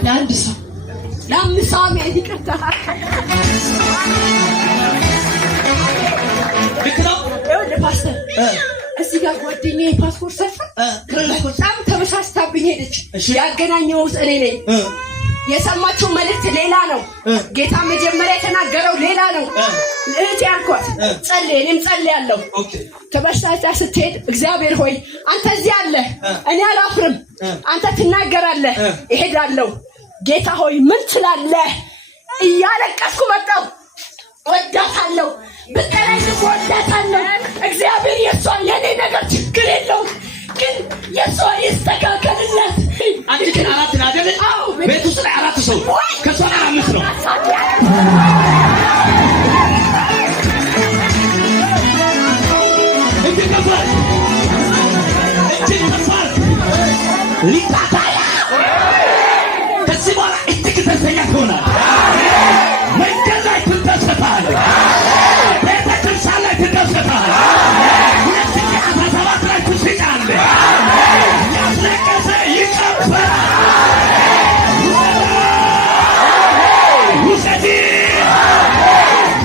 ለአንድ ሰው ለአምስት ሰው አሜን። ይቅርታ ልክ ነው። ፓስተር እዚህ ጋር ጓደኛዬ ፓስፖርት ሰፋ በጣም ተበሳስታብኝ ሄደች። ያገናኘሁት እኔ ነኝ። የሰማችው መልእክት ሌላ ነው። ጌታ መጀመሪያ የተናገረው ሌላ ነው። እህቴ ያልኳት ጸልይ፣ እኔም ጸልያለሁ። ተበሳስታ ስትሄድ እግዚአብሔር ሆይ አንተ እዚህ አለ፣ እኔ አላፍርም፣ አንተ ትናገራለህ፣ እሄዳለሁ። ጌታ ሆይ ምን ትላለህ? እያለቀስኩ መጣሁ። ወዳታለሁ፣ ብጠራኝ ወዳታለሁ። እግዚአብሔር የሷን የኔ ነገር ችግር የለውም፣ ግን የሷን ይስተካከልላት። አንቺ ግን አራት አይደል? ቤት ውስጥ ላይ አራት ሰው ከሷ ጋር አምስት ነው። እጅግ ከፋል ሊታታያ ከዚህ በኋላ እጅግ ደስተኛ ትሆናለህ። መንገድ ላይ ትደሰታለህ። ቤተ ክርስቲያን ላይ ትደሰታለህ። 2017 ላይ ትስቃለህ። ያስለቀሰ ይጨፍራል። ውሰጂ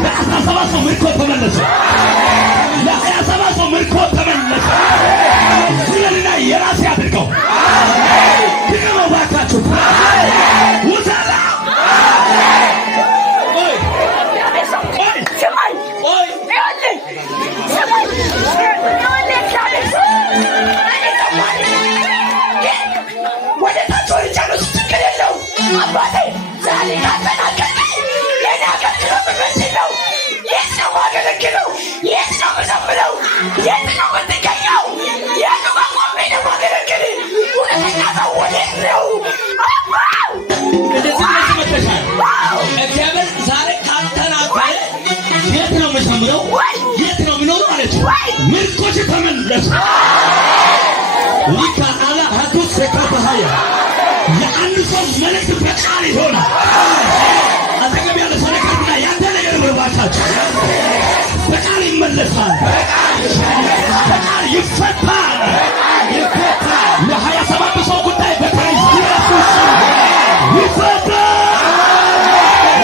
ለ17 ሰው ምርኮ ተመለሰ። ለ27 ሰው ምርኮ ተመለሰ። ስለልና የራሴ አድርገው ድገመው ባካችሁ። ውሰላ አባቴ ዛሬ ካተናገረኝ የኔ አገልግሎት ምንድን ነው? የት ነው ማገለግለው? የት ነው ምዘምረው? የት ነው ምትገኘው? የት ነው ቆሜ ነው ማገለግል? እውነተኛ ሰው ወዴት ነው? እንደዚህ መተሻል እግዚአብሔር ዛሬ ካተናገረ የት ነው ምዘምረው? የት ነው ምኖሩ ማለት ነው። ምርኮች ተመለሱ። ሊካ አላ ሀቱስ ሰካታያ የአንድ ሰው መልእክት በቃል ይሆናል። አጠገብ ያለ ሰው ለካትና ያንተ ነገር ምርባታችሁ በቃል ይመለሳል። በቃል ይፈታል። ለ27 ሰው ጉዳይ በክርስቶስ ኢየሱስ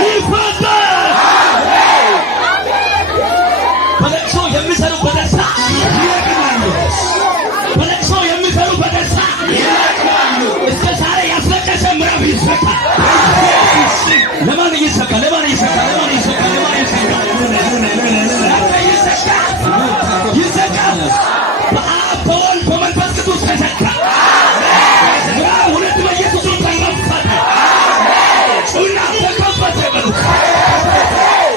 ይፈታል። በለቅሶ የሚሰሩ በደስታ ይለቅማሉ። በለቅሶ የሚሰሩ በደስታ ይለቅማሉ። እስከ ዛሬ ያስለቀሰ ምዕራፍ ይሰካል። ለማን ይሰካል? ለማን ይሰካል? ለማን ይሰካል? ለማን ይሰካል? ይሰካል። በአብ በወልድ በመንፈስ ቅዱስ ተሰካ። ምዕራፍ 2 በኢየሱስ ተከፈተ። ጩና ተከፈተ በሉ።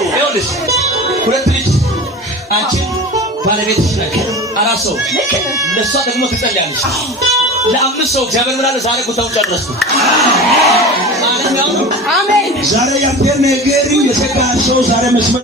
ይኸውልሽ ሁለት ልጅ አንቺን ባለቤትሽ ነህ። አራት ሰው ለእሷ ደግሞ ትጸልያለሽ። ለአምስት ሰው እግዚአብሔር ምን አለ? ዛሬ ጉዳዩን ጨረስኩ። አሜን። ዛሬ ያንተ ነገር የሰጋ ሰው ዛሬ መስመር